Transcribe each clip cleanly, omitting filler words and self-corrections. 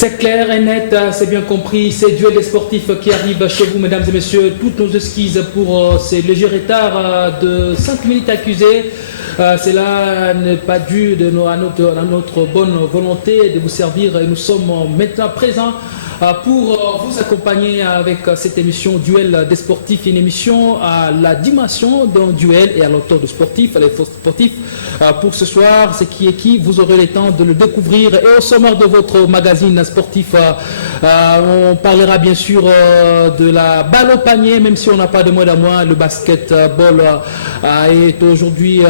C'est clair et net, c'est bien compris, c'est Duel des sportifs qui arrive chez vous, mesdames et messieurs. Toutes nos excuses pour ces légers retards de 5 minutes accusés. Cela n'est pas dû à notre bonne volonté de vous servir et nous sommes maintenant présents pour vous accompagner avec cette émission Duel des sportifs, une émission à la dimension d'un duel et à l'auteur de sportifs, les faux sportifs. Pour ce soir, c'est qui est qui, vous aurez le temps de le découvrir. Et au sommaire de votre magazine sportif, on parlera bien sûr de la balle au panier, même si on n'a pas de moins à moins. Le basketball est aujourd'hui,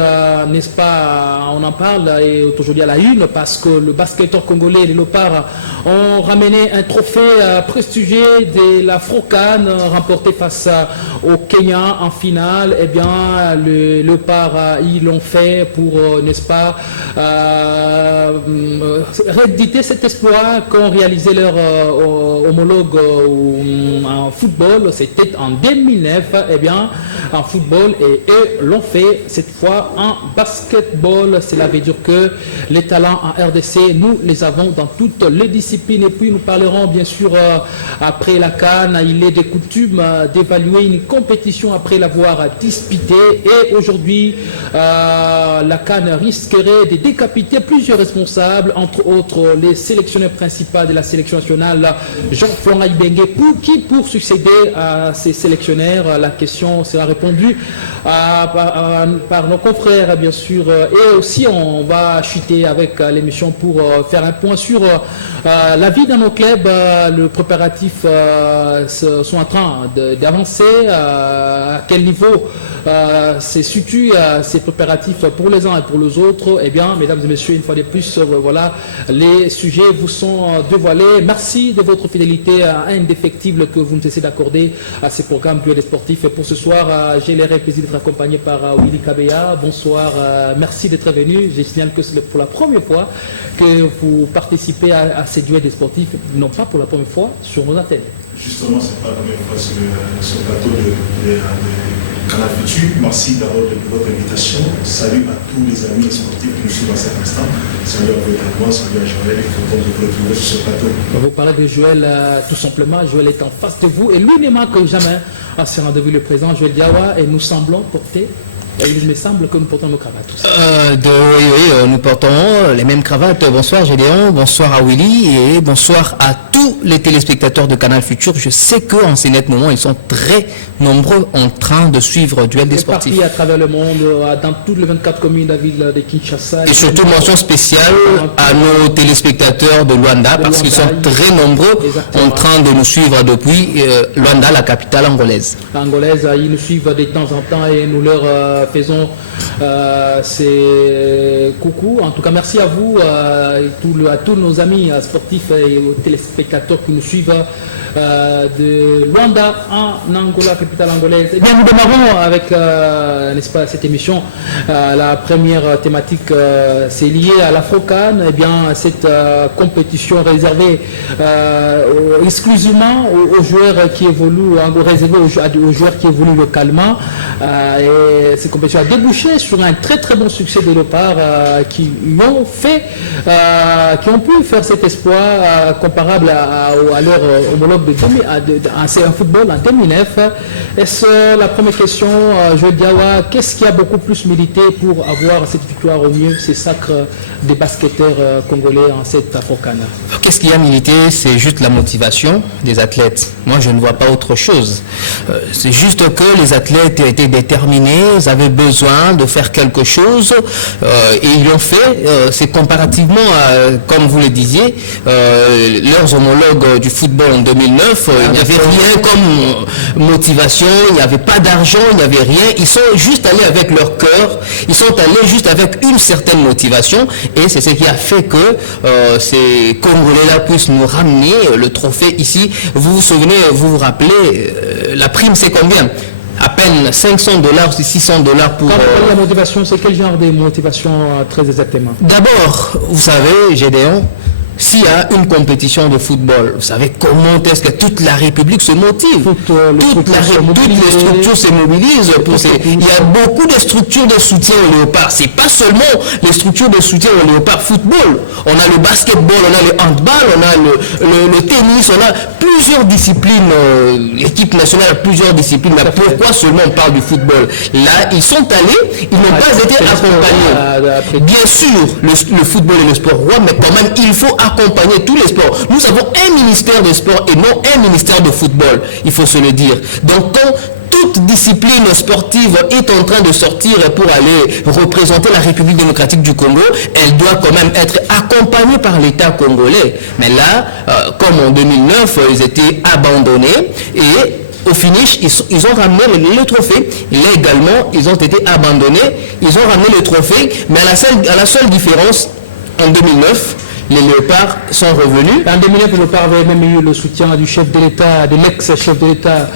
n'est-ce pas, on en parle, est aujourd'hui à la une parce que le basketteur congolais, les Léopards, ont ramené un trophée prestigieux de la FroCAN remporté face au Kenya en finale. Eh bien, les Léopards, ils l'ont fait pour, n'est-ce pas, rééditer cet espoir qu'ont réalisé leurs homologues en football. C'était en 2009, eh bien, en football, et eux l'ont fait cette fois en basketball. Cela veut dire que les talents en RDC, nous les avons dans toutes les disciplines. Et puis nous parlerons bien sûr après la CAN, il est de coutume d'évaluer une compétition après l'avoir disputée. Et aujourd'hui, la CAN risquerait de décapiter plusieurs responsables, entre autres les sélectionneurs principaux de la sélection nationale, Jean-Florent Ibenge, pour succéder à ces sélectionneurs. La question sera répondue par nos confrères, bien sûr. Et aussi, on va chuter avec l'émission pour faire un point sur la vie dans nos clubs. Le préparatif sont en train d'avancer. À quel niveau se situent ces préparatifs pour les uns et pour les autres? Eh bien, mesdames et messieurs, une fois de plus, voilà, les sujets vous sont dévoilés. Merci de votre fidélité indéfectible que vous ne cessez d'accorder à ces programmes Duel des sportifs. Et pour ce soir, j'ai le plaisir d'être accompagné par Willy Kabea. Bonsoir, merci d'être venu. Je signale que c'est pour la première fois que vous participez à ces Duels des sportifs, non pas pour la première fois sur nos antennes. Justement, ce n'est pas la première fois sur le plateau de Canal Futur. Merci d'abord de votre invitation. Salut à tous les amis sportifs qui nous suivent à cet instant. Salut à vous également, salut à Joël, qui est content de vous retrouver sur ce plateau. Vous parlez de Joël tout simplement. Joël est en face de vous et lui ne manque jamais à ce rendez-vous le présent, Joël Diawa, et nous semblons porter. Il me semble que nous portons nos cravates. Oui, nous portons les mêmes cravates. Bonsoir Gédéon, bonsoir à Willy et bonsoir à tous les téléspectateurs de Canal Futur. Je sais qu'en ces nets moments, ils sont très nombreux en train de suivre Duel des sportifs. Partis à travers le monde, dans toutes les 24 communes de la ville de Kinshasa. Et surtout mention spéciale à nos téléspectateurs de Luanda parce qu'ils sont très nombreux en train de nous suivre depuis Luanda, la capitale angolaise. Ils nous suivent de temps en temps et nous leur faisons ces coucou. En tout cas, merci à vous, à tous nos amis sportifs et aux téléspectateurs qui nous suivent de Luanda en Angola, capitale angolaise. Eh bien, nous démarrons avec, n'est-ce pas, cette émission. La première thématique, c'est lié à la FroCAN. Eh bien, cette compétition réservée exclusivement aux joueurs qui évoluent, réservée aux joueurs qui évoluent localement. Et cette compétition a débouché sur un très très bon succès de Léopards qui ont pu faire cet espoir comparable à leur homologue en football en 2009. Est-ce la première question, Joël Diawa, qu'est-ce qui a beaucoup plus milité pour avoir cette victoire au mieux, ces sacres des basketteurs congolais en cette FroCAN? Qu'est-ce qui a milité? C'est juste la motivation des athlètes. Moi, je ne vois pas autre chose. C'est juste que les athlètes étaient déterminés, ils avaient besoin de faire quelque chose et ils l'ont fait. C'est comparativement à, comme vous le disiez, leurs homologues du football en 2009, il n'y avait rien comme motivation, il n'y avait pas d'argent, il n'y avait rien. Ils sont juste allés avec leur cœur, ils sont allés juste avec une certaine motivation et c'est ce qui a fait que ces Congolais-là puissent nous ramener le trophée ici. Vous vous souvenez, vous vous rappelez, la prime c'est combien? À peine $500 ou $600 pour... Quand la motivation, c'est quel genre de motivation très exactement? D'abord, vous savez, Gédéon, s'il y a une compétition de football, vous savez comment est-ce que toute la République se motive, toutes les structures se mobilisent. Il y a beaucoup de structures de soutien au léopard. C'est pas seulement les structures de soutien au léopard football. On a le basketball, on a le handball, on a le tennis, on a plusieurs disciplines. L'équipe nationale a plusieurs disciplines. Mais pourquoi seulement on parle du football? Là, ils sont allés, ils n'ont pas été accompagnés. Bien sûr, le football est le sport roi, mais quand même, il faut accompagner tous les sports. Nous avons un ministère de sport et non un ministère de football, il faut se le dire. Donc, quand toute discipline sportive est en train de sortir pour aller représenter la République démocratique du Congo, elle doit quand même être accompagnée par l'État congolais. Mais là, comme en 2009, ils étaient abandonnés et au finish, ils ont ramené le trophée. Là également, ils ont été abandonnés. Ils ont ramené le trophée, mais à la seule différence, en 2009, les léopards sont revenus. En 2009, les léopards avaient même eu le soutien du chef de l'État, de l'ex-chef de l'État.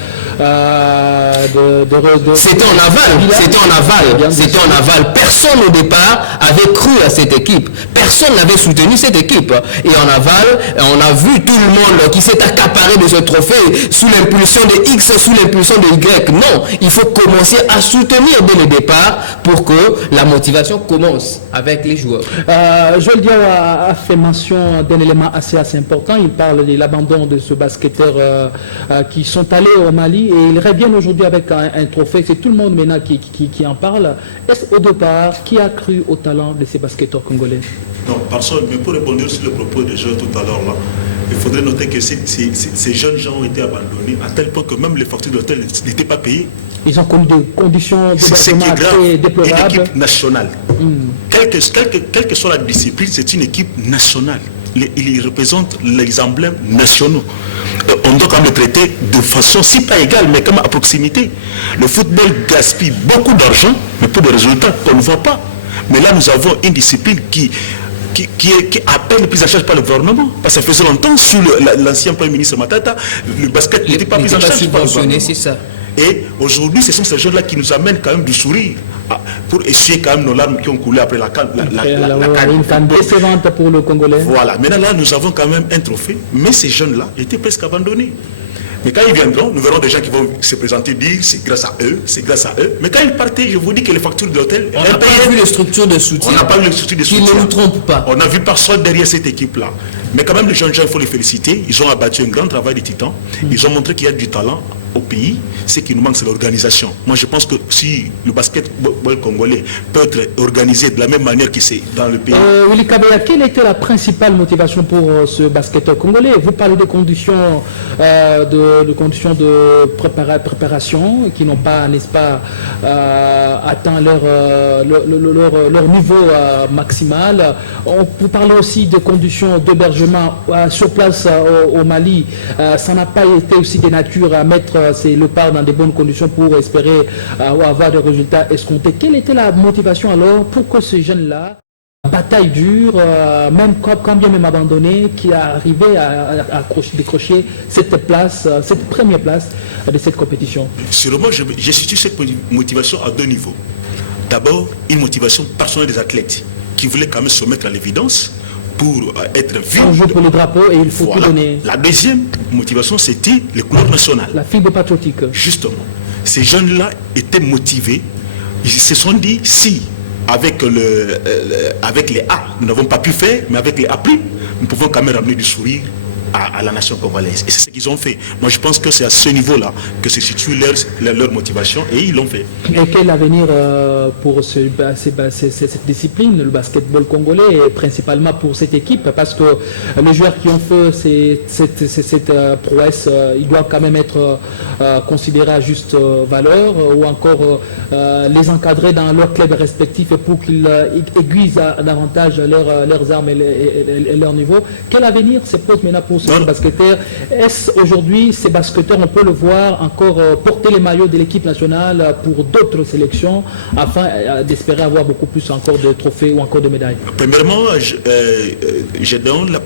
C'était en aval. C'était en aval. Personne au départ avait cru à cette équipe. Personne n'avait soutenu cette équipe. Et en aval, on a vu tout le monde qui s'est accaparé de ce trophée sous l'impulsion de X, sous l'impulsion de Y. Non, il faut commencer à soutenir dès le départ pour que la motivation commence avec les joueurs. Joël Diaw a fait mention d'un élément assez important. Il parle de l'abandon de ce basketteur qui sont allés au Mali et ils reviennent aujourd'hui avec un trophée. C'est tout le monde maintenant qui en parle. Est-ce au départ qui a cru au talent de ces basketteurs congolais? Non, personne. Mais pour répondre sur le propos des jeunes tout à l'heure, là, il faudrait noter que ces jeunes gens ont été abandonnés à tel point que même les factures d'hôtel n'étaient pas payées. Ils ont connu des conditions de très déplorables. Une équipe nationale. Quelle que soit la discipline, c'est une équipe nationale. Ils représentent les emblèmes nationaux. On doit quand même le traiter de façon, si pas égale, mais quand même à proximité. Le football gaspille beaucoup d'argent, mais pour des résultats qu'on ne voit pas. Mais là, nous avons une discipline qui est à peine prise en charge par le gouvernement. Parce que ça faisait longtemps, sur l'ancien Premier ministre Matata, le basket n'était pas pris en charge par le gouvernement. C'est ça. Et aujourd'hui, ce sont ces jeunes-là qui nous amènent quand même du sourire pour essuyer quand même nos larmes qui ont coulé après la canne. Une canne décevante pour le Congolais. Voilà. Maintenant, là, nous avons quand même un trophée, mais ces jeunes-là étaient presque abandonnés. Mais quand ils viendront, nous verrons des gens qui vont se présenter, dire c'est grâce à eux, c'est grâce à eux. Mais quand ils partaient, je vous dis que les factures de l'hôtel... On n'a pas vu les structures de soutien. On n'a pas vu les structures de soutien. Qui ne nous trompent pas. On n'a vu personne derrière cette équipe-là. Mais quand même, les jeunes gens, il faut les féliciter. Ils ont abattu un grand travail de titans. Ils ont montré qu'il y a du talent au pays. Ce qui nous manque, c'est l'organisation. Moi, je pense que si le basketball congolais peut être organisé de la même manière que c'est dans le pays... Willy Kabela, quelle était la principale motivation pour ce basketteur congolais? Vous parlez de conditions de préparation qui n'ont pas, n'est-ce pas, atteint leur niveau maximal. Vous parlez aussi de conditions d'hébergement sur place au Mali. Ça n'a pas été aussi de nature à mettre ces léopards dans de bonnes conditions pour espérer avoir des résultats escomptés. Quelle était la motivation alors pour que ces jeunes-là, bataille dure, même quand bien même abandonné, qui a arrivé à décrocher cette première place de cette compétition? Sûrement, je situe cette motivation à deux niveaux. D'abord, une motivation personnelle des athlètes qui voulaient quand même se mettre à l'évidence pour être vus. On joue pour le drapeau et il faut tout donner. La deuxième motivation, c'était les couleurs nationales. La fibre patriotique. Justement. Ces jeunes-là étaient motivés. Ils se sont dit, si avec les A, nous n'avons pas pu faire, mais avec les A+, nous pouvons quand même ramener du sourire à la nation congolaise. Et c'est ce qu'ils ont fait. Moi, je pense que c'est à ce niveau-là que se situe leur motivation et ils l'ont fait. Et quel avenir pour cette discipline, le basketball congolais, et principalement pour cette équipe? Parce que les joueurs qui ont fait cette prouesse, ils doivent quand même être considérés à juste valeur ou encore les encadrer dans leurs clubs respectifs pour qu'ils aiguisent davantage leurs armes et leur niveau. Quel avenir se pose maintenant pour ces basketteurs? Est-ce aujourd'hui, ces basketteurs, on peut le voir encore porter les maillots de l'équipe nationale pour d'autres sélections afin d'espérer avoir beaucoup plus encore de trophées ou encore de médailles? Premièrement,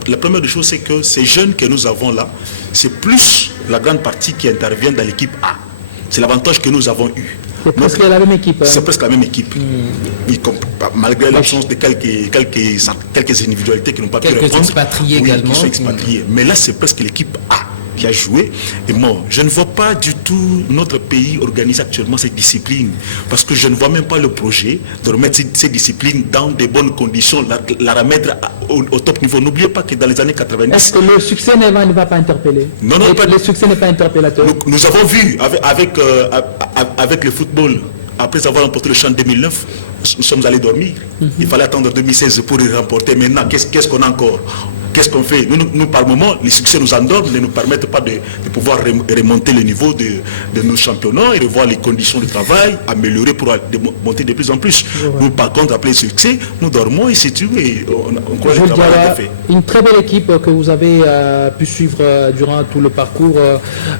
la première des choses, c'est que ces jeunes que nous avons là, c'est plus la grande partie qui intervient dans l'équipe A. C'est l'avantage que nous avons eu. C'est presque la même équipe. C'est presque la même équipe. Malgré l'absence de quelques individualités qui n'ont pas pu répondre. Quelques expatriés également. Qui sont expatriés. Mais là, c'est presque l'équipe A qui a joué. Et moi, je ne vois pas du tout notre pays organiser actuellement cette discipline. Parce que je ne vois même pas le projet de remettre ces disciplines dans de bonnes conditions, la remettre au top niveau. N'oubliez pas que dans les années 90... Est-ce que le succès ne va pas interpeller? Non, le succès n'est pas interpellateur. Nous avons vu avec le football, après avoir remporté le champ en 2009, nous sommes allés dormir. Il fallait attendre 2016 pour le remporter. Maintenant, qu'est-ce qu'on a encore? Qu'est-ce qu'on fait? Nous, par moment, les succès nous endorment, ne nous permettent pas de pouvoir remonter le niveau de nos championnats et de voir les conditions de travail, améliorer pour monter de plus en plus. Nous, par contre, après le succès, nous dormons et c'est tout. Et on croit que le travail a été fait. Une très belle équipe que vous avez pu suivre durant tout le parcours.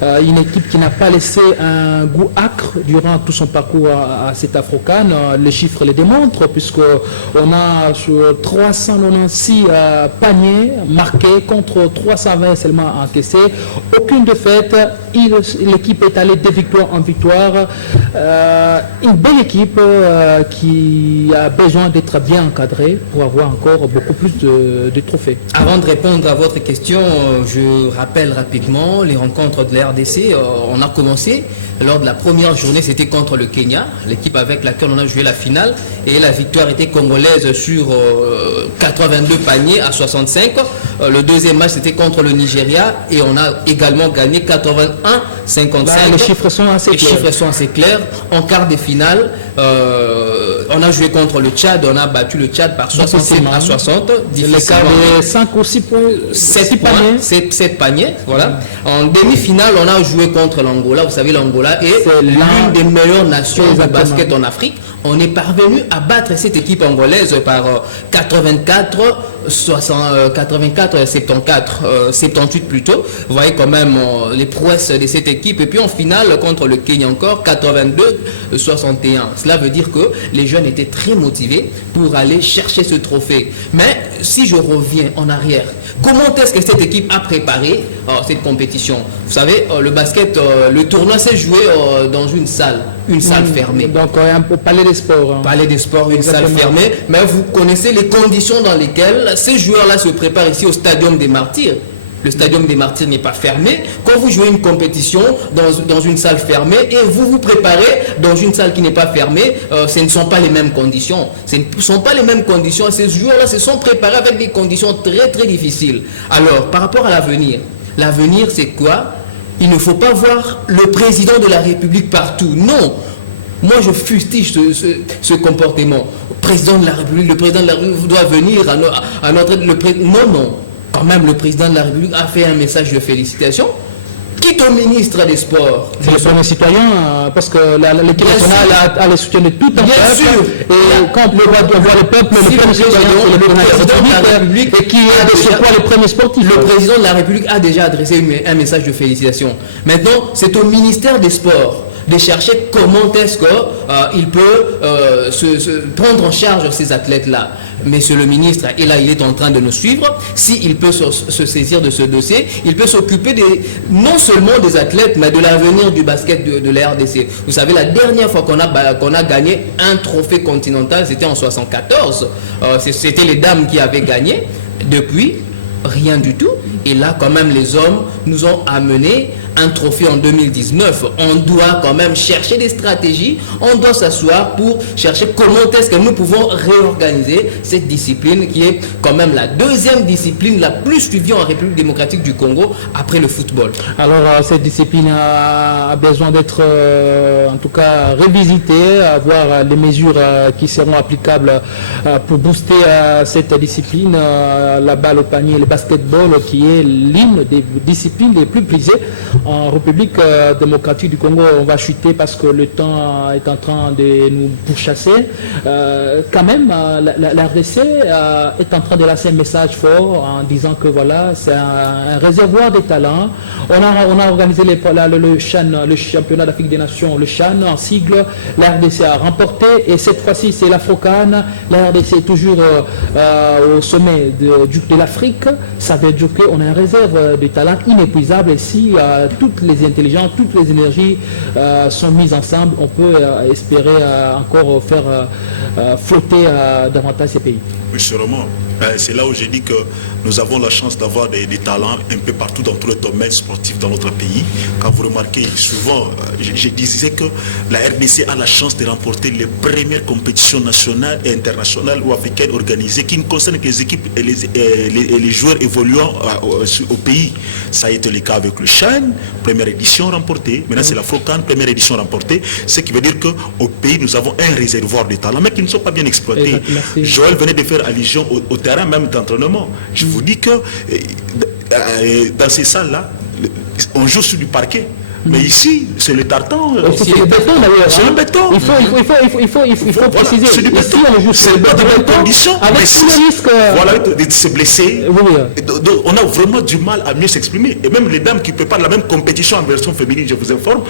Une équipe qui n'a pas laissé un goût âcre durant tout son parcours à cette Afrocan. Les chiffres les démontrent, puisqu'on a sur 396 paniers marqués contre 320 seulement encaissés. Aucune défaite. L'équipe est allée de victoire en victoire. Une belle équipe qui a besoin d'être bien encadrée pour avoir encore beaucoup plus de trophées. Avant de répondre à votre question, je rappelle rapidement les rencontres de la RDC. On a commencé lors de la première journée, c'était contre le Kenya, l'équipe avec laquelle on a joué la finale, et la victoire était congolaise sur 82 paniers à 65. Le deuxième match, c'était contre le Nigeria, et on a également gagné 81-55. Les chiffres sont assez clairs. En quart de finale, on a joué contre le Tchad, on a battu le Tchad par 67 à 60. L'écart de 5 ou 6 points. 7 paniers, voilà. En demi-finale, on a joué contre l'Angola. Vous savez, l'Angola est l'une des meilleures nations de basket en Afrique. On est parvenu à battre cette équipe angolaise par 78 plutôt. Vous voyez quand même les prouesses de cette équipe. Et puis en finale contre le Kenya encore, 82-61. Cela veut dire que les jeunes étaient très motivés pour aller chercher ce trophée. Mais si je reviens en arrière, comment est-ce que cette équipe a préparé cette compétition? Vous savez, le basket, le tournoi s'est joué dans une salle fermée. Donc un palais des sports. Palais des sports, une salle fermée. Mais vous connaissez les conditions dans lesquelles ces joueurs-là se préparent ici au Stadium des Martyrs. Le Stadium des Martyrs n'est pas fermé. Quand vous jouez une compétition dans une salle fermée et vous vous préparez dans une salle qui n'est pas fermée, ce ne sont pas les mêmes conditions. Ce ne sont pas les mêmes conditions. Ces joueurs-là se sont préparés avec des conditions très très difficiles. Alors, par rapport à l'avenir, c'est quoi? Il ne faut pas voir le président de la République partout. Non. Moi, je fustige ce comportement. Le président de la République doit venir à notre... Non. Quand même, le président de la République a fait un message de félicitations. Quitte au ministre des Sports. C'est le premier citoyen, parce que l'équipe nationale a le soutien de tout un peuple. Sûr. Et quand on voit le peuple, le premier citoyen, c'est le président de la République, et qui est de ce point le premier sportif. Le président de la République a déjà adressé un message de félicitations. Maintenant, c'est au ministère des Sports de chercher comment est-ce qu'il peut prendre en charge ces athlètes-là. Monsieur le ministre, et là il est en train de nous suivre, s'il peut se saisir de ce dossier, il peut s'occuper non seulement des athlètes, mais de l'avenir du basket de la RDC. Vous savez, la dernière fois qu'on a gagné un trophée continental, c'était en 1974. C'était les dames qui avaient gagné. Depuis, rien du tout. Et là, quand même, les hommes nous ont amené un trophée en 2019. On doit quand même chercher des stratégies. On doit s'asseoir pour chercher comment est-ce que nous pouvons réorganiser cette discipline qui est quand même la deuxième discipline la plus suivie en République démocratique du Congo après le football. Alors, cette discipline a besoin d'être en tout cas revisitée, avoir les mesures qui seront applicables pour booster cette discipline. La balle au panier, le basketball qui est l'une des disciplines les plus prisées en République démocratique du Congo. On va chuter parce que le temps est en train de nous pourchasser. Quand même, la RDC est en train de lancer un message fort en disant que voilà, c'est un réservoir de talents. On a organisé le championnat d'Afrique des Nations, le CHAN en sigle. La RDC a remporté et cette fois-ci c'est l'Afrocan. La RDC est toujours au sommet de l'Afrique. Ça veut dire qu'on a une réserve de talents inépuisable. Et si toutes les intelligences, toutes les énergies sont mises ensemble, on peut espérer encore faire flotter davantage ces pays. Oui, sûrement. C'est là où j'ai dit que nous avons la chance d'avoir des talents un peu partout dans tous les domaines sportifs dans notre pays. Quand vous remarquez, souvent, je disais que la RDC a la chance de remporter les premières compétitions nationales et internationales ou africaines organisées qui ne concernent que les équipes et les joueurs évoluant au pays. Ça a été le cas avec le CHAN, première édition remportée. Maintenant, c'est la FroCAN, première édition remportée. Ce qui veut dire qu'au pays, nous avons un réservoir de talents, mais qui ne sont pas bien exploités. Joël venait de faire allusion au terrain même d'entraînement. Je vous dis que dans ces salles-là, on joue sur du parquet. Mais ici, c'est le tartan. C'est le béton d'ailleurs. C'est le béton. Il faut préciser. C'est du béton. C'est de bonnes conditions. Avec tous les risques. Voilà, de se blesser. Oui. On a vraiment du mal à mieux s'exprimer. Et même les dames qui préparent la même compétition en version féminine, je vous informe,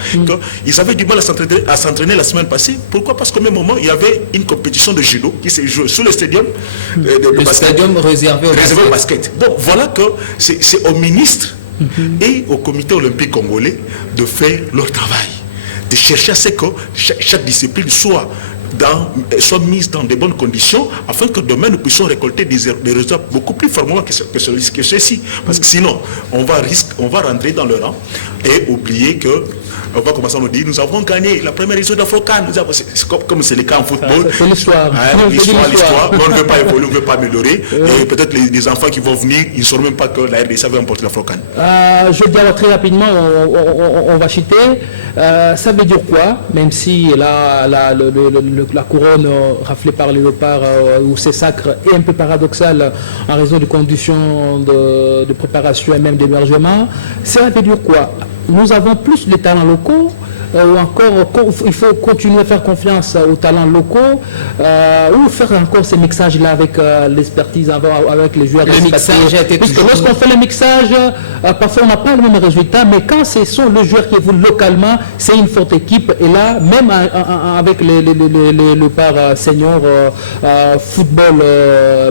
qu'ils avaient du mal à s'entraîner la semaine passée. Pourquoi? Parce qu'au même moment, il y avait une compétition de judo qui s'est jouée sur le stadium. Le stadium réservé au basket. Donc voilà que c'est au ministre et au comité olympique congolais de faire leur travail, de chercher à ce que chaque discipline soit mise dans de bonnes conditions afin que demain nous puissions récolter des résultats beaucoup plus formants que ceux-ci. Parce que sinon, on va rentrer dans le rang et oublier que on va commencer à nous dire nous avons gagné la première édition de la FroCAN. Comme c'est le cas en football. C'est l'histoire. L'histoire. On ne veut pas évoluer, on ne veut pas améliorer. Et peut-être les enfants qui vont venir, ils ne sauront même pas que la RDC va emporter la FroCAN. Je vais dire très rapidement, on va chuter. Ça veut dire quoi? Même si la couronne raflée par les léopards ou ces sacres est un peu paradoxal en raison des conditions de préparation et même d'émergement, ça veut dire quoi? Nous avons plus de talents locaux, ou encore il faut continuer à faire confiance aux talents locaux, ou faire encore ces mixages-là avec l'expertise, avec les joueurs. Le mixage a été puisque lorsqu'on fait le mixage, parfois on n'a pas le même résultat, mais quand ce sont les joueurs qui évoluent localement, c'est une forte équipe. Et là, même avec le par senior football,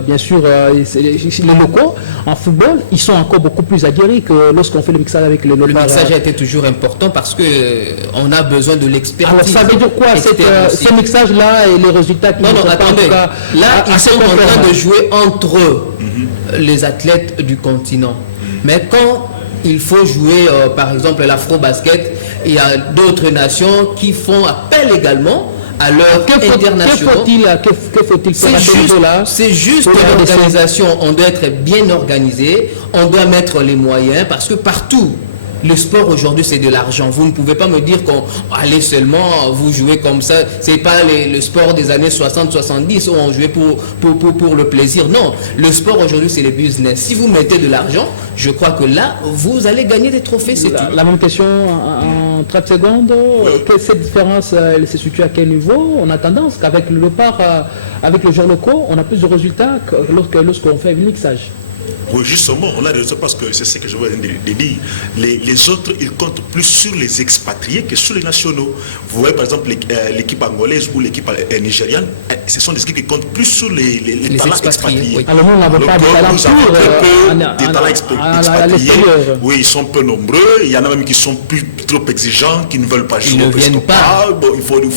bien sûr, les locaux en football, ils sont encore beaucoup plus aguerris que lorsqu'on fait le mixage avec les locaux. Le mixage a été toujours important parce que on a besoin de l'expertise. Alors ça veut dire quoi, ce mixage-là et les résultats qui Non, attendez. Là, ils sont en train de jouer entre eux, les athlètes du continent. Mais quand il faut jouer, par exemple, l'afro-basket, il y a d'autres nations qui font appel également à leur internationaux. Que faut-il faire? C'est juste l'organisation. On doit être bien organisé, on doit mettre les moyens parce que partout, le sport aujourd'hui c'est de l'argent. Vous ne pouvez pas me dire qu'on allait seulement vous jouer comme ça. C'est pas le sport des années 60-70 où on jouait pour le plaisir. Non, le sport aujourd'hui c'est le business. Si vous mettez de l'argent, je crois que là vous allez gagner des trophées. C'est la même question en 30 secondes. Cette différence elle se situe à quel niveau? On a tendance qu'avec le départ, avec les joueurs locaux, on a plus de résultats que lorsqu'on fait un mixage. Oui, justement, on a des résultats parce que c'est ce que je veux dire. Les autres, ils comptent plus sur les expatriés que sur les nationaux. Vous voyez par exemple l'équipe angolaise ou l'équipe nigériane, ce sont des équipes qui comptent plus sur les talents expatriés. Oui. Alors nous n'avons pas des talents expatriés. Oui, ils sont peu nombreux. Il y en a même qui sont trop exigeants, qui ne veulent pas jouer. Ils ne viennent pas. Bon, il faut les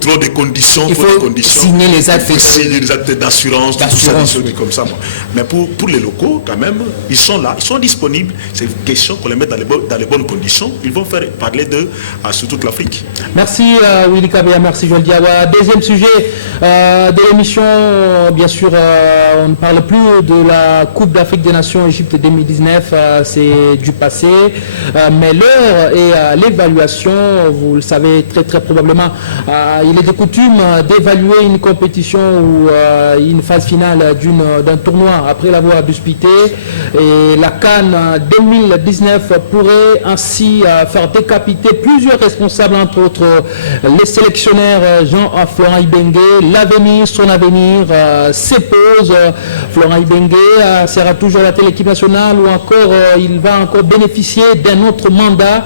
trop de conditions. Il faut signer les actes d'assurance, tout ça, comme ça. Mais pour les locaux, quand même, ils sont là, ils sont disponibles. C'est une question qu'on les mette dans les bonnes conditions. Ils vont faire parler d'eux sur toute l'Afrique. Merci Willy Kabea, merci Joël Diawa. Deuxième sujet de l'émission, bien sûr, on ne parle plus de la Coupe d'Afrique des Nations Égypte 2019, c'est du passé. Mais l'heure est à l'évaluation, vous le savez très très probablement. Il est de coutume d'évaluer une compétition ou une phase finale d'un tournoi après l'avoir disputé, et la CAN 2019 pourrait ainsi faire décapiter plusieurs responsables, entre autres les sélectionneurs Jean-Florent Ibenge. Son avenir s'épose. Florent Ibenge sera toujours à l'équipe nationale ou encore il va encore bénéficier d'un autre mandat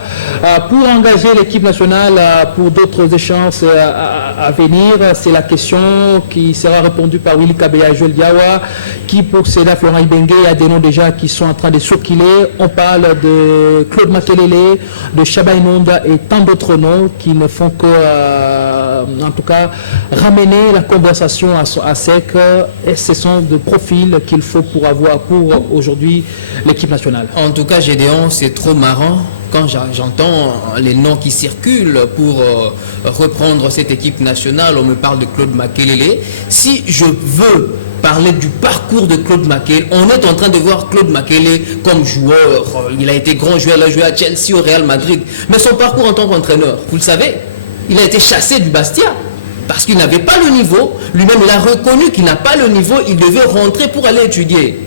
pour engager l'équipe nationale pour d'autres échéances à venir? C'est la question qui sera répondue par Willy Kabea et Joël Diawa. qui procède à Florent Ibenge. Il y a des noms déjà qui sont en train de circuler. On parle de Claude Makelele, de Chaba Inonda et tant d'autres noms qui ne font que, en tout cas, ramener la conversation à sec. Et ce sont des profils qu'il faut pour avoir pour aujourd'hui l'équipe nationale. En tout cas, Gédéon, c'est trop marrant quand j'entends les noms qui circulent pour reprendre cette équipe nationale. On me parle de Claude Makelele. Si je veux parler du parcours de Claude Makelele, on est en train de voir Claude Makelele comme joueur. Il a été grand joueur, il a joué à Chelsea, au Real Madrid. Mais son parcours en tant qu'entraîneur, vous le savez, il a été chassé du Bastia parce qu'il n'avait pas le niveau. Lui-même, il a reconnu qu'il n'a pas le niveau. Il devait rentrer pour aller étudier.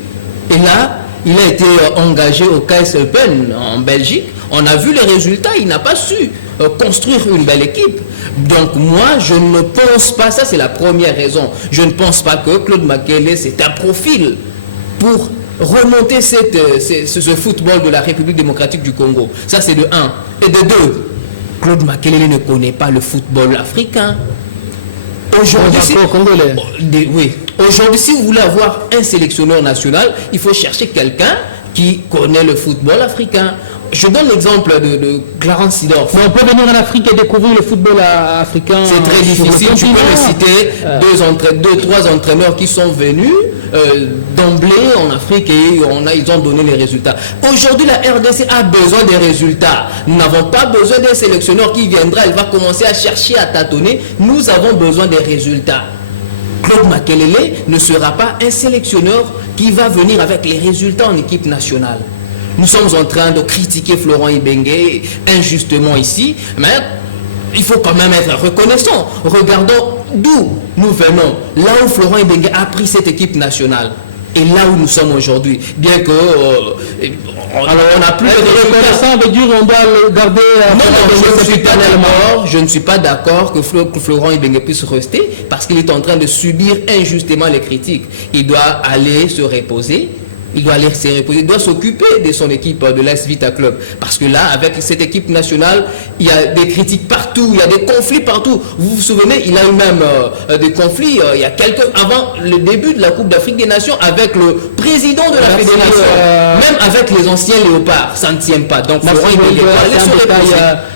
Et là, il a été engagé au KS Open en Belgique. On a vu les résultats. Il n'a pas su construire une belle équipe. Donc moi, je ne pense pas, ça c'est la première raison, je ne pense pas que Claude Makelele, c'est un profil pour remonter ce football de la République démocratique du Congo. Ça c'est de 1. Et de 2, Claude Makelele ne connaît pas le football africain. Aujourd'hui, aujourd'hui, si vous voulez avoir un sélectionneur national, il faut chercher quelqu'un qui connaît le football africain. Je donne l'exemple de Clarence Seedorf. On peut venir en Afrique et découvrir le football africain. C'est très difficile. Tu peux me citer deux, trois entraîneurs qui sont venus d'emblée en Afrique et ils ont donné les résultats. Aujourd'hui, la RDC a besoin des résultats. Nous n'avons pas besoin d'un sélectionneur qui viendra, il va commencer à chercher, à tâtonner. Nous avons besoin des résultats. Claude Makelele ne sera pas un sélectionneur qui va venir avec les résultats en équipe nationale. Nous sommes en train de critiquer Florent Ibenge injustement ici, mais il faut quand même être reconnaissant. Regardons d'où nous venons, là où Florent Ibenge a pris cette équipe nationale et là où nous sommes aujourd'hui. Bien que on n'a plus de reconnaissant veut dire on doit le garder. Je ne suis pas d'accord que Florent Ibenge puisse rester parce qu'il est en train de subir injustement les critiques. Il doit aller se reposer. Il doit s'occuper de son équipe de l'AS Vita Club. Parce que là, avec cette équipe nationale, il y a des critiques partout, il y a des conflits partout. Vous vous souvenez, il a eu même des conflits il y a avant le début de la Coupe d'Afrique des Nations avec le président de la fédération. Même avec les anciens léopards, ça ne tient pas. Donc,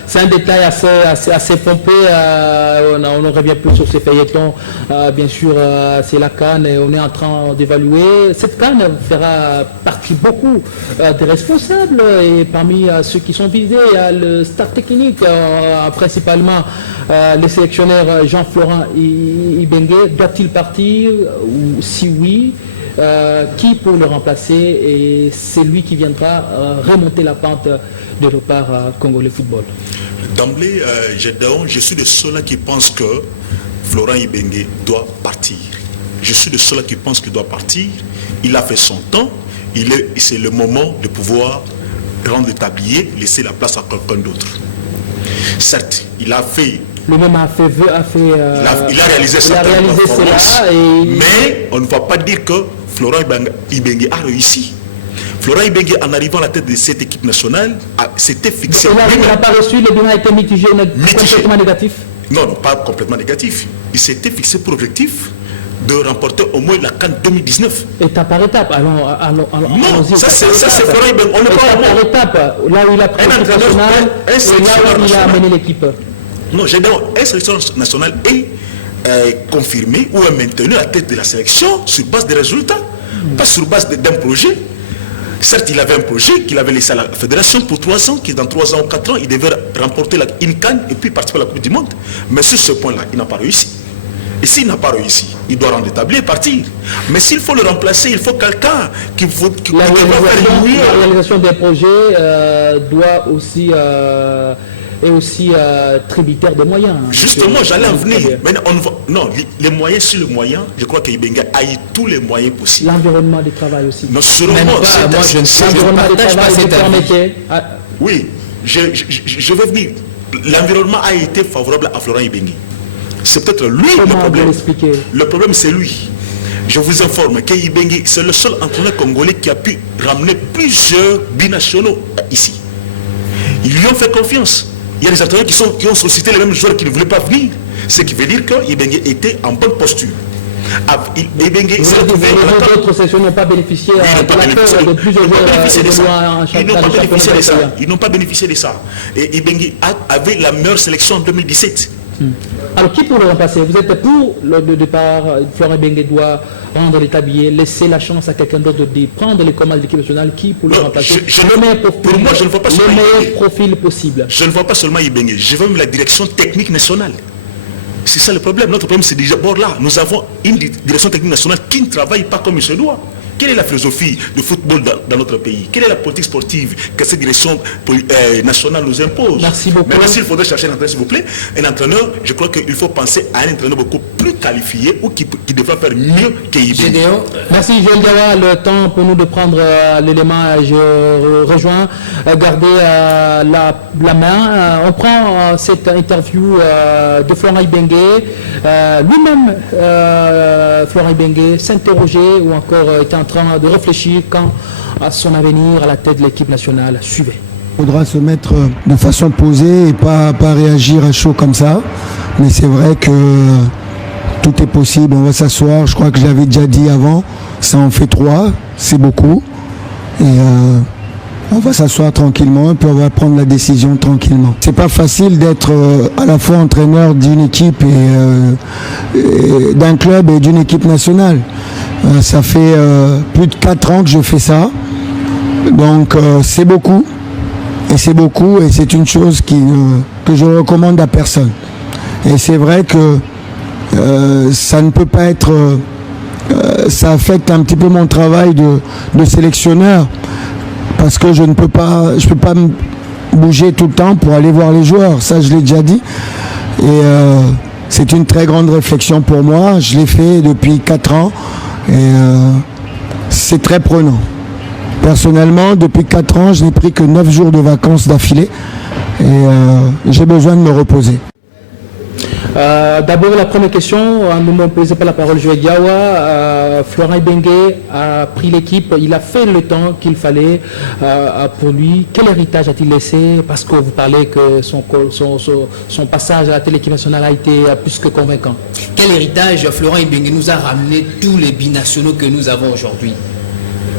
c'est un détail assez pompé. On revient plus sur ces feuilletons. Bien sûr, c'est la CAN et on est en train d'évaluer. Cette CAN fera partie beaucoup des responsables et parmi ceux qui sont visés, il y a le staff technique, principalement le sélectionneur Jean-Florent Ibenge. Doit-il partir ou si oui, qui pour le remplacer? Et c'est lui qui viendra remonter la pente de repart congolais football. D'emblée, je suis de ceux-là qui pensent que Florent Ibenge doit partir. Je suis de ceux-là qui pensent qu'il doit partir. Il a fait son temps. C'est le moment de pouvoir rendre le tablier, laisser la place à quelqu'un d'autre. Certes, il a fait... Lui-même il a réalisé sa performance, mais on ne va pas dire que Florent Ibenge a réussi. Florent Ibenge, en arrivant à la tête de cette équipe nationale, s'était fixé... Il n'a pas reçu, le bilan a été mitigé, complètement négatif. Non, pas complètement négatif. Il s'était fixé pour objectif de remporter au moins la CAN 2019. Étape par étape. Non, ça c'est Florent Ibenge. On ne parle par étape. Là où il a pris l'équipe nationale et là où il a amené l'équipe. Non, j'ai dit, un sélectionneur national est confirmé ou est maintenu à la tête de la sélection sur base des résultats, pas sur base d'un projet. Certes, il avait un projet qu'il avait laissé à la fédération pour 3 ans, qui dans 3 ans ou 4 ans, il devait remporter une CAN et puis participer à la Coupe du Monde. Mais sur ce point-là, il n'a pas réussi. Et s'il n'a pas réussi, il doit rendre établi et partir. Mais s'il faut le remplacer, il faut quelqu'un qui va faire mieux. La réalisation des projets doit aussi... et aussi tributaire des moyens. Justement, j'allais en venir. Non, les moyens sur le moyen, je crois que Ibenge a eu tous les moyens possibles. L'environnement du travail aussi. Non, sûrement. Moi, je ne partage pas cet avis. Oui, je vais venir. L'environnement a été favorable à Florent Ibenge. C'est peut-être lui le problème. Le problème, c'est lui. Je vous informe que Ibenge, c'est le seul entraîneur congolais qui a pu ramener plusieurs binationaux ici. Ils lui ont fait confiance. Il y a des entraîneurs qui ont sollicité les mêmes joueurs qui ne voulaient pas venir. Ce qui veut dire que Ibenge était en bonne posture. D'autres sections n'ont pas bénéficié de plusieurs Ils n'ont pas bénéficié de ça. Et Ibengue avait la meilleure sélection en 2017. Alors qui pourrait le remplacer? Vous êtes pour le départ? Florent Ibengue doit rendre les tabliers, laisser la chance à quelqu'un d'autre de prendre les commandes de l'équipe nationale. Qui pour le remplacer? Pour moi, je ne vois pas le meilleur profil possible. Je ne vois pas seulement Ibengue, je veux même la direction technique nationale. C'est ça le problème. Notre problème, c'est déjà d'abord là. Nous avons une direction technique nationale qui ne travaille pas comme il se doit. Quelle est la philosophie du football dans notre pays? Quelle est la politique sportive que cette direction nationale nous impose? Merci beaucoup. Maintenant, s'il faudrait chercher un entraîneur, s'il vous plaît, un entraîneur, je crois qu'il faut penser à un entraîneur beaucoup plus qualifié ou qui devra faire mieux qu'Ibengue. Merci Joël Diawa. Le temps pour nous de prendre l'élément. Je rejoins. Gardez la main. On prend cette interview de Florent Ibengue. Lui-même, Florent Ibengue, s'interrogeait ou encore était en train de réfléchir quant à son avenir à la tête de l'équipe nationale. Suivez. Il faudra se mettre de façon posée et pas réagir à chaud comme ça. Mais c'est vrai que tout est possible. On va s'asseoir. Je crois que j'avais déjà dit avant. Ça en fait 3. C'est beaucoup. Et on va s'asseoir tranquillement et puis on va prendre la décision tranquillement. C'est pas facile d'être à la fois entraîneur d'une équipe et d'un club et d'une équipe nationale. Ça fait plus de 4 ans que je fais ça. Donc c'est beaucoup. Et c'est une chose que je recommande à personne. Et c'est vrai que ça ne peut pas être... ça affecte un petit peu mon travail de sélectionneur. Parce que je peux pas bouger tout le temps pour aller voir les joueurs. Ça, je l'ai déjà dit. Et c'est une très grande réflexion pour moi. Je l'ai fait depuis 4 ans. Et c'est très prenant. Personnellement, depuis 4 ans, je n'ai pris que 9 jours de vacances d'affilée. Et j'ai besoin de me reposer. D'abord, la première question, ne me posez pas la parole, Joël Diawa. Florent Ibengue a pris l'équipe, il a fait le temps qu'il fallait pour lui. Quel héritage a-t-il laissé? Parce que vous parlez que son passage à la télé-équipe nationale a été plus que convaincant. Quel héritage Florent Ibengue nous a ramené tous les binationaux que nous avons aujourd'hui?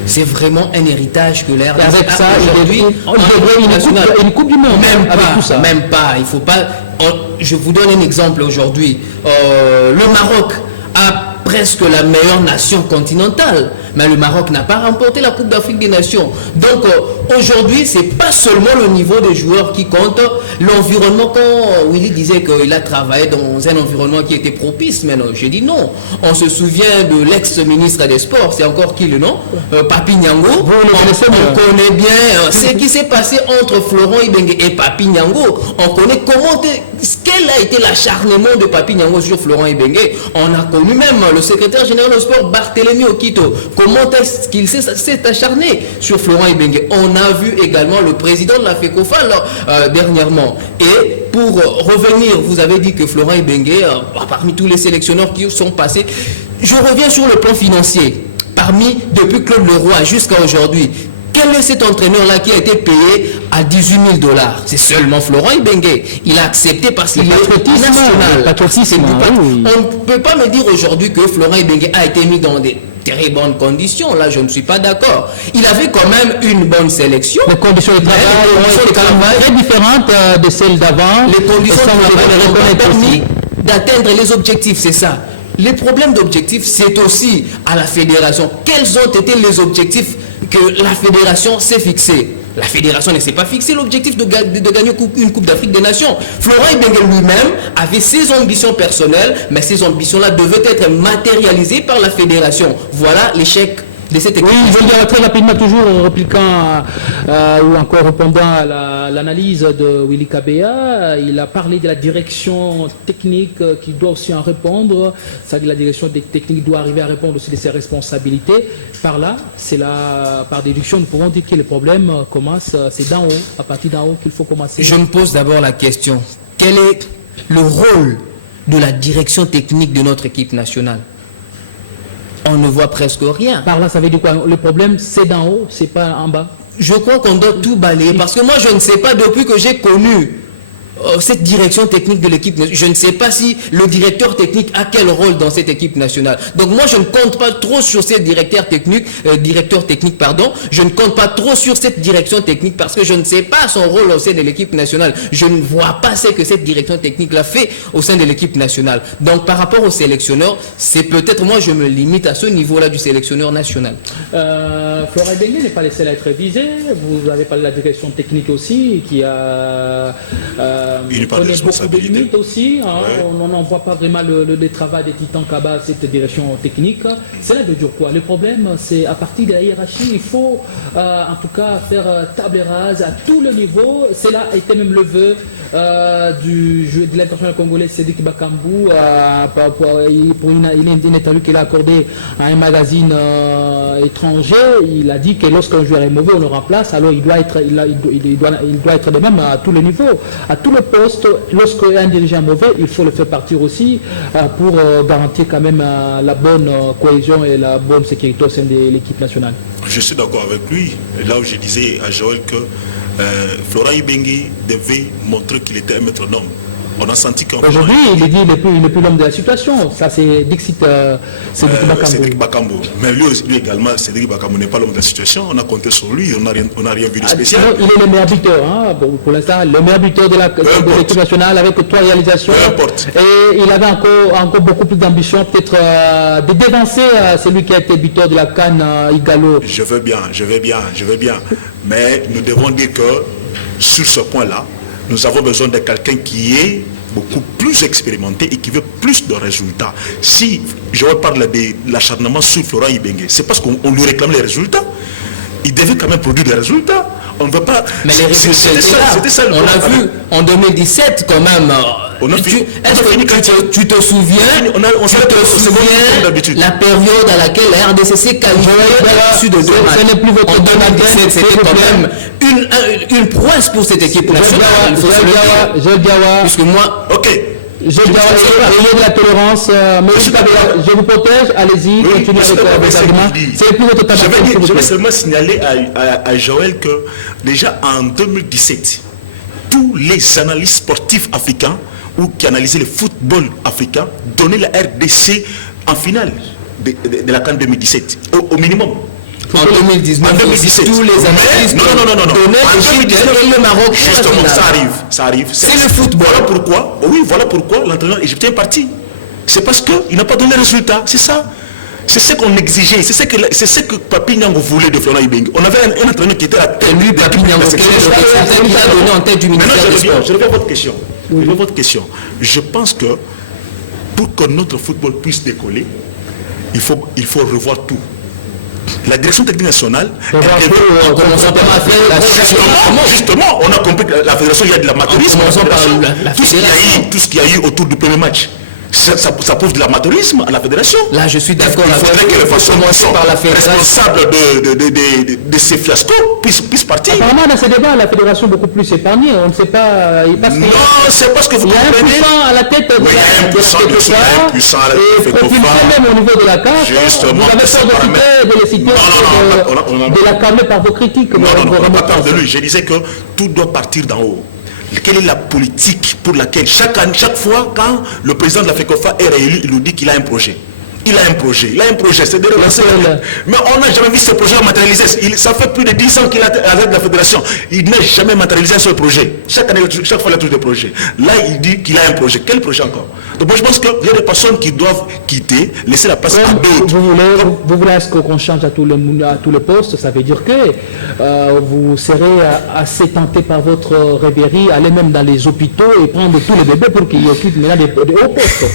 C'est vraiment un héritage que l'air avec ça aujourd'hui une coupe du monde même pas, il faut pas. Je vous donne un exemple aujourd'hui. Le Maroc a presque la meilleure nation continentale, mais le Maroc n'a pas remporté la Coupe d'Afrique des Nations. Donc aujourd'hui, c'est pas seulement le niveau des joueurs qui compte, l'environnement. Quand Willy disait qu'il a travaillé dans un environnement qui était propice, mais non, j'ai dit non. On se souvient de l'ex-ministre des Sports, c'est encore qui le nom? Papi Niango. On connaît bien ce qui s'est passé entre Florent Ibengue et Papi Niango. On connaît quel a été l'acharnement de Papi Niango sur Florent Ibengue. On a connu même le secrétaire général du sport, Barthélémy Okito. Comment est-ce qu'il s'est acharné sur Florent Ibengue? On a vu également le président de la FECOFA dernièrement. Et pour revenir, vous avez dit que Florent Ibengue, parmi tous les sélectionneurs qui sont passés, je reviens sur le plan financier. Depuis Claude Leroy jusqu'à aujourd'hui, quel est cet entraîneur-là qui a été payé à 18 000 $? C'est seulement Florent Ibengue. Il a accepté parce qu'il est national. On ne peut pas me dire aujourd'hui que Florent Ibengue a été mis dans des très bonnes conditions. Là, je ne suis pas d'accord. Il avait quand même une bonne sélection. Les conditions de travail très différentes de celles d'avant. Les conditions de travail ont permis d'atteindre les objectifs, c'est ça. Les problèmes d'objectifs, c'est aussi à la fédération. Quels ont été les objectifs que la fédération s'est fixée? La fédération ne s'est pas fixé l'objectif de gagner une Coupe d'Afrique des Nations. Florent Ibengue lui-même avait ses ambitions personnelles, mais ces ambitions-là devaient être matérialisées par la fédération. Voilà l'échec de cette équipe. Oui, je veux dire très rapidement, toujours répliquant ou encore répondant à l'analyse de Willy Kabea, il a parlé de la direction technique qui doit aussi en répondre. C'est-à-dire la direction technique doit arriver à répondre aussi de ses responsabilités. Par là, c'est là, par déduction, nous pouvons dire que les problèmes commencent, c'est d'en haut, à partir d'en haut qu'il faut commencer. Je me pose d'abord la question, quel est le rôle de la direction technique de notre équipe nationale? On ne voit presque rien. Par là, ça veut dire quoi? Le problème, c'est d'en haut, c'est pas en bas. Je crois qu'on doit tout balayer. Parce que moi, je ne sais pas, depuis que j'ai connu cette direction technique de l'équipe nationale. Je ne sais pas si le directeur technique a quel rôle dans cette équipe nationale. Donc moi, je ne compte pas trop sur ces directeur technique, je ne compte pas trop sur cette direction technique parce que je ne sais pas son rôle au sein de l'équipe nationale. Je ne vois pas ce que cette direction technique l'a fait au sein de l'équipe nationale. Donc par rapport au sélectionneur, c'est peut-être moi je me limite à ce niveau-là du sélectionneur national. Florent Ibenge n'est pas le seul à être visé. Vous avez parlé de la direction technique aussi qui a connaît beaucoup de limites aussi. Hein. Ouais. On n'en voit pas vraiment le travail des titans Kaba, cette direction technique. Cela veut dire quoi? Le problème, c'est à partir de la hiérarchie, il faut en tout cas faire table rase à tout le niveau. Cela était même le vœu du jeu de l'international congolais Sédik Bakambou pour une interview qu'il a accordée à un magazine étranger. Il a dit que lorsqu'un joueur est mauvais, on le remplace. Alors il doit être de même à tous les niveaux, à tous les postes. Lorsqu'un dirigeant est mauvais, il faut le faire partir aussi pour garantir quand même la bonne cohésion et la bonne sécurité au sein de l'équipe nationale. Je suis d'accord avec lui. Là où je disais à Joël que Florent Ibenge devait montrer qu'il était un métronome. On a senti qu'aujourd'hui, il est dit qu'il n'est plus l'homme de la situation. Ça, c'est Dixit Cédric Bakambu. Mais lui également, Cédric Bakambu n'est pas l'homme de la situation. On a compté sur lui, on n'a rien vu de spécial. Il est le meilleur buteur, hein, pour l'instant, le meilleur buteur de l'équipe nationale avec 3 réalisations. Et il avait encore beaucoup plus d'ambition, peut-être de dévancer celui qui a été buteur de la CAN, Igalo. Je veux bien. Mais nous devons dire que sur ce point-là, nous avons besoin de quelqu'un qui est beaucoup plus expérimenté et qui veut plus de résultats. Si je parle de l'acharnement sur Florent Ibenge, c'est parce qu'on lui réclame les résultats. Il devait quand même produire des résultats. On ne veut pas... Mais les résultats, c'était ça. On a vu en 2017 quand même... Est-ce que tu te souviens la période à laquelle la RDCC qualifiait au-dessus de 2 matchs? Ce n'est plus votre 2017, c'était quand même une prouesse pour cette équipe nationale. Puisque moi... Ok. Ayez de la tolérance, mais je vous protège, allez-y, continuez avec vos arguments. C'est plus votre tabac. Je vais seulement signaler à Joël que déjà en 2017, tous les analystes sportifs africains ou qui analysaient le football africain donnaient la RDC en finale de la CAN 2017, au minimum. En 2019, tous les analystes donnaient le Maroc. Justement, ça arrive. C'est le football. Voilà pourquoi l'entraîneur égyptien est parti. C'est parce qu'il n'a pas donné le résultat. C'est ça. C'est ce qu'on exigeait. C'est ce que Papi Nyango voulait de Florent Ibenge. On avait un entraîneur qui était à tête. Lui, Papi Nyango, quel est le résultat donné en tête du ministère des Sports? Je reviens à votre question. Je pense que pour que notre football puisse décoller, il faut revoir tout. La direction technique nationale, justement, on a compris que la fédération, il y a de l'amateurisme. Tout ce qu'il y a eu autour du premier match, ça prouve de l'amateurisme à la fédération. Là, je suis d'accord. Il faudrait que les responsables de ces fiascos puissent partir. Apparemment, dans ces débats, la fédération est beaucoup plus épargnée. On ne sait pas. Non, c'est parce que vous comprenez. Il y a un puissant à la tête de la et même au niveau de la carte, vous avez peur de les citer, de l'acclamer par vos critiques. Non, on n'a pas peur de lui. Je disais que tout doit partir d'en haut. Quelle est la politique pour laquelle chaque fois quand le président de la FECOFA est réélu, il nous dit qu'il a un projet. Il a un projet, c'est de relancer. Mais on n'a jamais vu ce projet matérialisé. Ça fait plus de 10 ans qu'il est à la tête de la fédération. Il n'a jamais matérialisé ce projet. Chaque année, chaque fois, il a toujours des projets. Là, il dit qu'il a un projet. Quel projet encore? Donc moi, je pense qu'il y a des personnes qui doivent quitter, laisser la place à d'autres. Vous voulez qu'on change à tous les postes? Ça veut dire que vous serez assez tenté par votre rêverie, aller même dans les hôpitaux et prendre tous les bébés pour qu'ils occupent maintenant des hauts postes.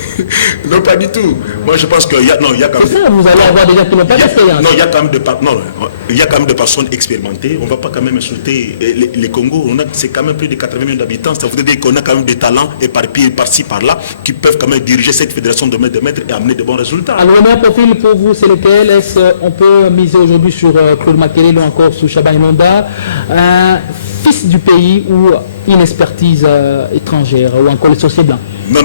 Non, pas du tout. Moi, je pense que il y a quand même... vous allez avoir déjà tout le temps d'expérience. Non, il y a quand même des personnes expérimentées. On ne va pas quand même insulter les Congo. C'est quand même plus de 80 millions d'habitants. Ça veut dire qu'on a quand même des talents éparpillés par-ci, par-là, qui peuvent quand même diriger cette fédération de maître et amener de bons résultats. Alors, le meilleur profil pour vous, c'est lequel? Est-ce qu'on peut miser aujourd'hui sur Claude Makelele ou encore sur Chaban Monda, un fils du pays ou une expertise étrangère ou encore les sorciers blancs? Non.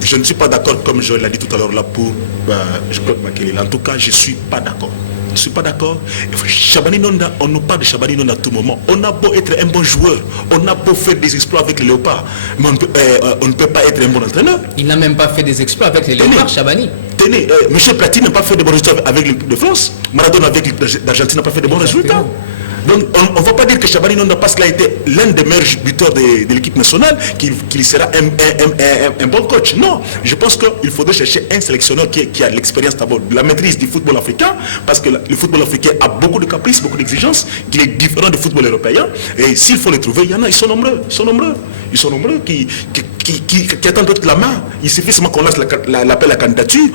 Je ne suis pas d'accord, comme je l'ai dit tout à l'heure là, pour Claude Makelele. En tout cas, je ne suis pas d'accord. Je ne suis pas d'accord. Chabani Nonda, on nous parle de Chabani Nonda à tout moment. On a beau être un bon joueur, on a beau faire des exploits avec les Léopards, mais on ne peut pas être un bon entraîneur. Il n'a même pas fait des exploits avec les Léopards, Chabani. Tenez, Michel Platini n'a pas fait de bons résultats avec l'équipe de France. Maradona avec l'équipe d'Argentine n'a pas fait de bons résultats. Donc on ne va pas dire que Chabani Nonda, parce qu'il a été l'un des meilleurs buteurs de l'équipe nationale, qu'il sera un bon coach. Non, je pense qu'il faudrait chercher un sélectionneur qui a l'expérience d'abord, de la maîtrise du football africain, parce que le football africain a beaucoup de caprices, beaucoup d'exigences, qu'il est différent du football européen. Et s'il faut les trouver, il y en a, ils sont nombreux qui attendent d'autres la main. Il suffit seulement qu'on lance l'appel à candidature,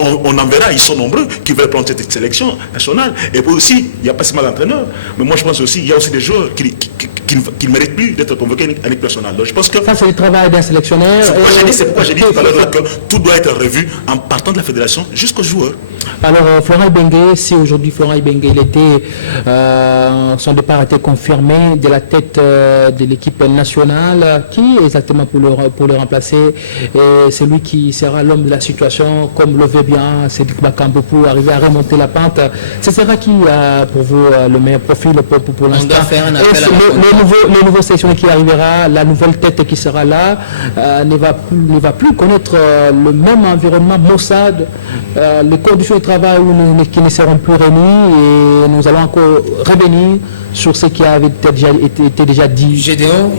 on en verra, ils sont nombreux qui veulent prendre cette sélection nationale. Et puis aussi, il n'y a pas seulement l'entraîneur, mais moi je pense aussi qu'il y a aussi des joueurs qui ne méritent plus d'être convoqués à l'équipe nationale. Donc je pense que ça, c'est le travail d'un sélectionneur. C'est pourquoi j'ai dit tout à l'heure que tout doit être revu en partant de la fédération jusqu'aux joueurs. Alors, Florent Ibenge, si aujourd'hui Florent Ibenge, son départ a été confirmé de la tête de l'équipe nationale, qui exactement pour le remplacer? C'est lui qui sera l'homme de la situation, comme le veut bien Cédric Bakambu, pour arriver à remonter la pente. Ce sera qui, pour vous, le meilleur profil pour l'instant? On doit faire un appel à le nouveau sélectionné qui arrivera, la nouvelle tête qui sera là, ne va plus connaître le même environnement Mossad, les conditions de travail qui ne seront plus réunies, et nous allons encore revenir sur ce qui avait été déjà dit. Gédéon,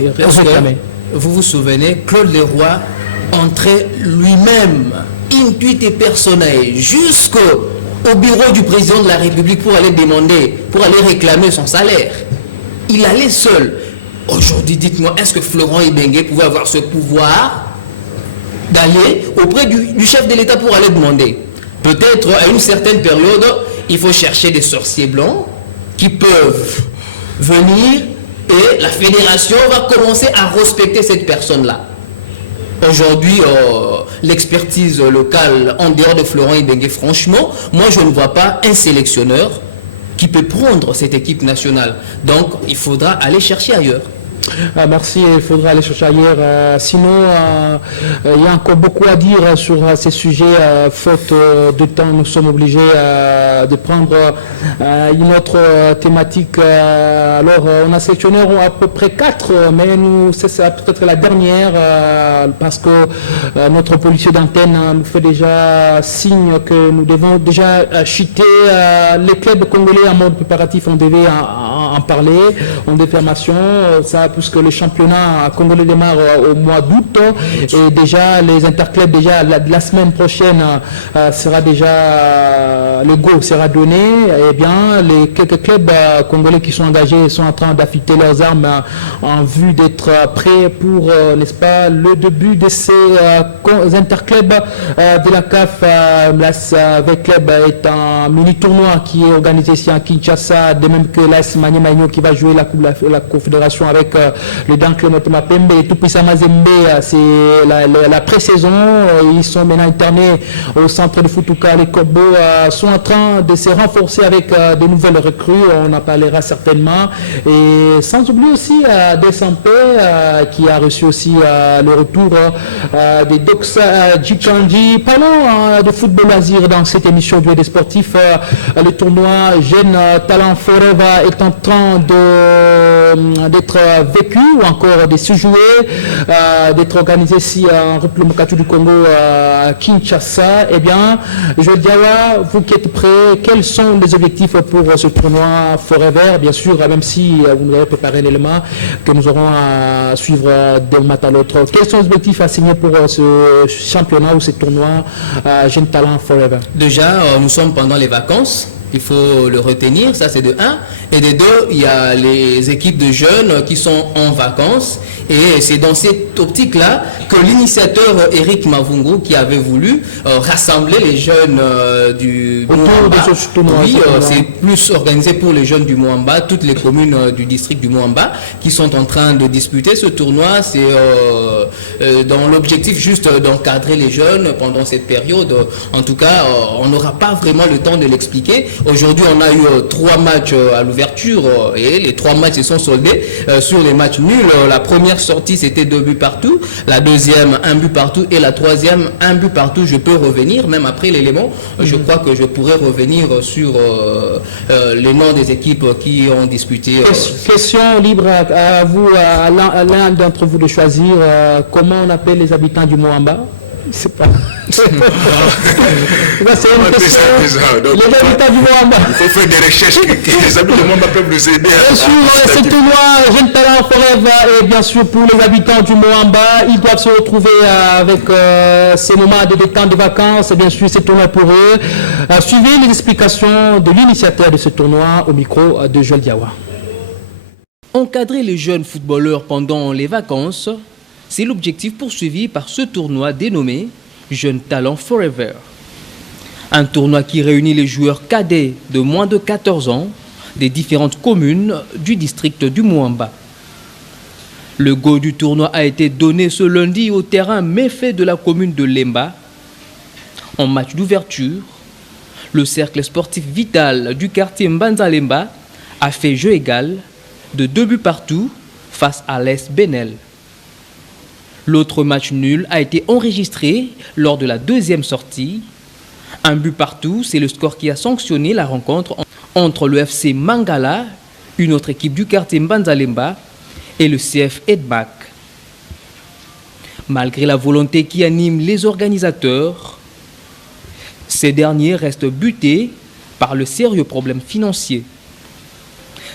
vous vous souvenez, Claude Leroy entrait lui-même, intuit et personnel, jusqu'au bureau du président de la République pour aller réclamer son salaire. Il allait seul. Aujourd'hui, dites-moi, est-ce que Florent Ibenge pouvait avoir ce pouvoir d'aller auprès du chef de l'État pour aller demander? Peut-être à une certaine période, il faut chercher des sorciers blancs qui peuvent venir, et la fédération va commencer à respecter cette personne-là. Aujourd'hui, l'expertise locale en dehors de Florent Ibenge, franchement, moi je ne vois pas un sélectionneur qui peut prendre cette équipe nationale. Donc il faudra aller chercher ailleurs. Merci, il faudra aller chercher ailleurs. Sinon, il y a encore beaucoup à dire sur ces sujets. Faute de temps, nous sommes obligés de prendre une autre thématique. Alors, on a sélectionné à peu près 4, mais c'est peut-être la dernière, parce que notre policier d'antenne nous fait déjà signe que nous devons déjà chuter. Les clubs congolais en mode préparatif, on devait en parler, en déformation. Ça, puisque le championnat congolais démarre au mois d'août, et déjà les interclubs, déjà la semaine prochaine sera déjà, le go sera donné. Et bien les quelques clubs congolais qui sont engagés sont en train d'affûter leurs armes en vue d'être prêts pour, n'est-ce pas, le début de ces interclubs de la CAF. Avec club est un mini tournoi qui est organisé ici en Kinshasa, de même que l'AS Magno qui va jouer la confédération avec le Dank Mapembe et Tupisa Mazembe. C'est la pré-saison. Ils sont maintenant internés au centre de Futuka. Les Kobo sont en train de se renforcer avec de nouvelles recrues. On en parlera certainement. Et sans oublier aussi Desampé qui a reçu aussi le retour des Doxa Djikanji. Parlons de football loisir dans cette émission du des sportifs. Le tournoi Jeune Talent Forever est en train d'être vécu, ou encore de se jouer, d'être organisé ici en République du Congo, à Kinshasa. Eh bien, je dis vous qui êtes prêts, quels sont les objectifs pour ce tournoi Forever? Bien sûr, même si vous nous avez préparé un élément que nous aurons à suivre d'un matin à l'autre. Quels sont les objectifs assignés pour ce championnat ou ce tournoi Jeune Talent Forever? Déjà, nous sommes pendant les vacances. Il faut le retenir, ça c'est de 1. Et de 2, il y a les équipes de jeunes qui sont en vacances. Et c'est dans cette optique-là que l'initiateur Eric Mavungu, qui avait voulu rassembler les jeunes du Moamba, oui, c'est plus organisé pour les jeunes du Moamba, toutes les communes du district du Moamba qui sont en train de disputer ce tournoi. C'est dans l'objectif juste d'encadrer les jeunes pendant cette période. En tout cas, on n'aura pas vraiment le temps de l'expliquer. Aujourd'hui, on a eu 3 matchs à l'ouverture et les 3 matchs se sont soldés sur les matchs nuls. La première sortie, c'était 2 buts partout. La deuxième, 1 but partout. Et la troisième, 1 but partout. Je peux revenir, même après l'élément. Je crois que je pourrais revenir sur les noms des équipes qui ont disputé. Question libre à vous, à l'un d'entre vous de choisir comment on appelle les habitants du Moamba. C'est pas. C'est une question. Les habitants du Moamba. Il faut faire des recherches que les habitants du Moamba peuvent nous aider. Bien sûr, ce tournoi Jeune Talent Forever et bien sûr pour les habitants du Moamba, ils doivent se retrouver avec ces moments de détente, de vacances, et bien sûr c'est tournoi pour eux. Suivez les explications de l'initiateur de ce tournoi au micro de Joël Diawa. Encadrer les jeunes footballeurs pendant les vacances, c'est l'objectif poursuivi par ce tournoi dénommé Jeune Talent Forever. Un tournoi qui réunit les joueurs cadets de moins de 14 ans des différentes communes du district du Moamba. Le go du tournoi a été donné ce lundi au terrain méfait de la commune de Lemba. En match d'ouverture, le cercle sportif vital du quartier Mbanza Lemba a fait jeu égal de 2 buts partout face à l'Est Benel. L'autre match nul a été enregistré lors de la deuxième sortie. 1 but partout, c'est le score qui a sanctionné la rencontre entre le FC Mangala, une autre équipe du quartier Mbanza Lemba, et le CF Edbac. Malgré la volonté qui anime les organisateurs, ces derniers restent butés par le sérieux problème financier.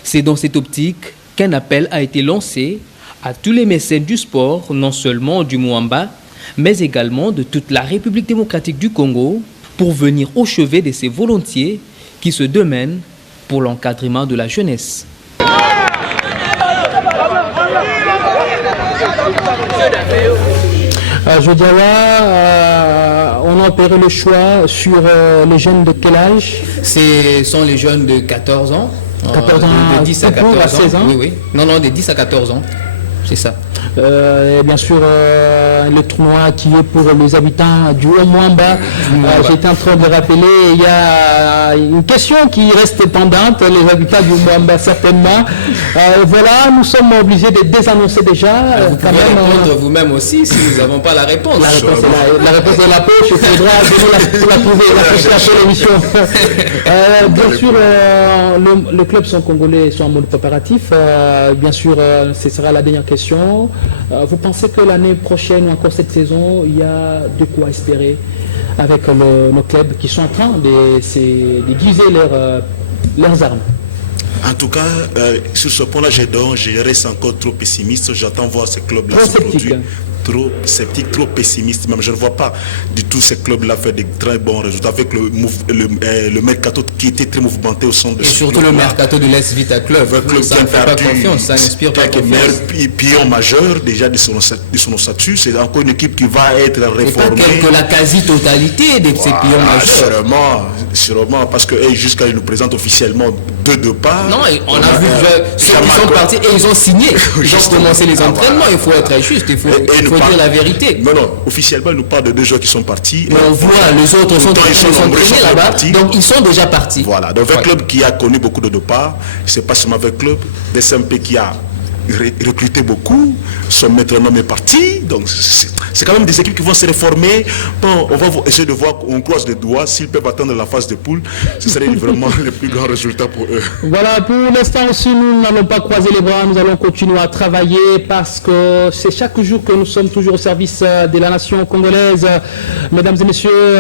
C'est dans cette optique qu'un appel a été lancé à tous les mécènes du sport, non seulement du Moamba, mais également de toute la République démocratique du Congo, pour venir au chevet de ces volontiers qui se démènent pour l'encadrement de la jeunesse. On a opéré le choix sur les jeunes de quel âge? Ce sont les jeunes de 14 ans. 14 ans, de 10 à 14 ans. 16 ans. Oui, oui. Non, de 10 à 14 ans. C'est ça. Et bien sûr, le tournoi qui est pour les habitants du Haut-Moamba. J'étais en train de rappeler, il y a une question qui reste pendante, les habitants du Moamba certainement. Voilà, nous sommes obligés de désannoncer déjà. Vous pouvez répondre vous-même aussi si nous n'avons pas la réponse. La réponse est la poche, il faudra la trouver, la chercher après l'émission. Bien sûr, les clubs sont congolais, sont en mode coopératif. Bien sûr, ce sera la dernière question. Vous pensez que l'année prochaine ou encore cette saison, il y a de quoi espérer avec nos clubs qui sont en train d'aiguiser leurs armes? En tout cas, sur ce point-là, je reste encore trop pessimiste. J'attends voir ces clubs-là se produire. Trop sceptique, trop pessimiste. Même je ne vois pas du tout ces clubs-là faire de très bons résultats avec le mercato qui était très mouvementé au centre de. Et surtout le mercato de l'Est Vita Club. Ça ne fait pas confiance, ça n'inspire pas confiance. Pion majeur déjà de son statut, c'est encore une équipe qui va être réformée. Et pas que la quasi-totalité de ces pions majeurs. Sûrement, parce que jusqu'à ils nous présentent officiellement 2 départs. Non, on a vu ceux qui sont partis et ils ont signé. Ils ont commencé les entraînements. Il faut être juste, il faut dire la vérité. Non, officiellement, ils nous parlent de 2 joueurs qui sont partis. Mais on voit, les autres sont traînés là-bas, donc ils sont déjà partis. Voilà, donc un club qui a connu beaucoup de départs, c'est pas seulement un club, des SMP qui a recruté beaucoup, son maître nom est parti, donc c'est quand même des équipes qui vont se réformer. Bon, on va essayer de voir, on croise les doigts, s'ils peuvent atteindre la phase de poule, ce serait vraiment le plus grand résultat pour eux. Voilà, pour l'instant aussi, nous n'allons pas croiser les bras, nous allons continuer à travailler parce que c'est chaque jour que nous sommes toujours au service de la nation congolaise. Mesdames et messieurs,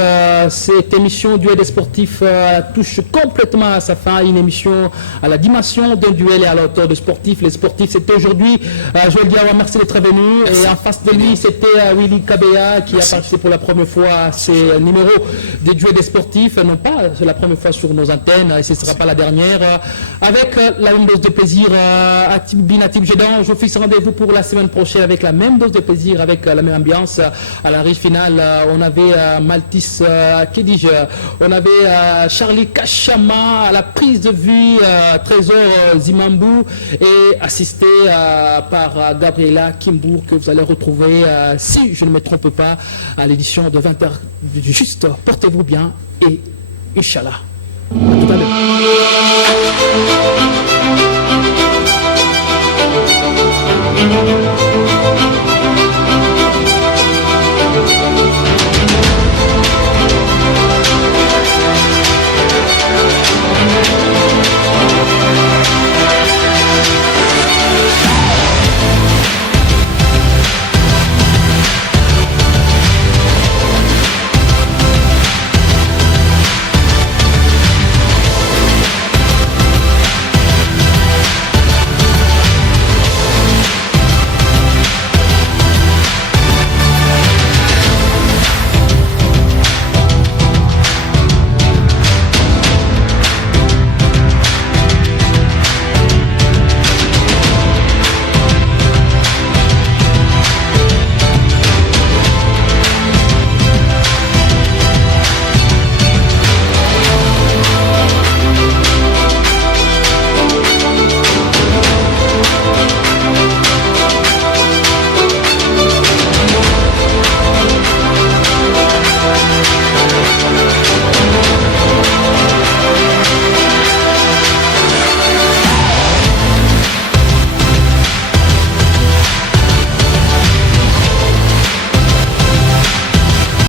cette émission Duel des sportifs touche complètement à sa fin, une émission à la dimension d'un duel et à la hauteur de sportifs. Les sportifs, c'était aujourd'hui, Joël Diawa, merci d'être venu. Et en face de lui, c'était Willy Kabea qui a participé pour la première fois à ces numéros des duels des sportifs. Non pas, c'est la première fois sur nos antennes et ce ne sera pas la dernière. Avec la même dose de plaisir, Binatib Gédan, je fixe rendez-vous pour la semaine prochaine avec la même dose de plaisir, avec la même ambiance. À la riche finale, on avait Maltis Kedige, on avait Charlie Kachama à la prise de vue, Trésor Zimambou et assisté par Gabriela Kimbourg que vous allez retrouver, si je ne me trompe pas, à l'édition de 20h. Juste, portez-vous bien et Inch'Allah. À tout à l'heure.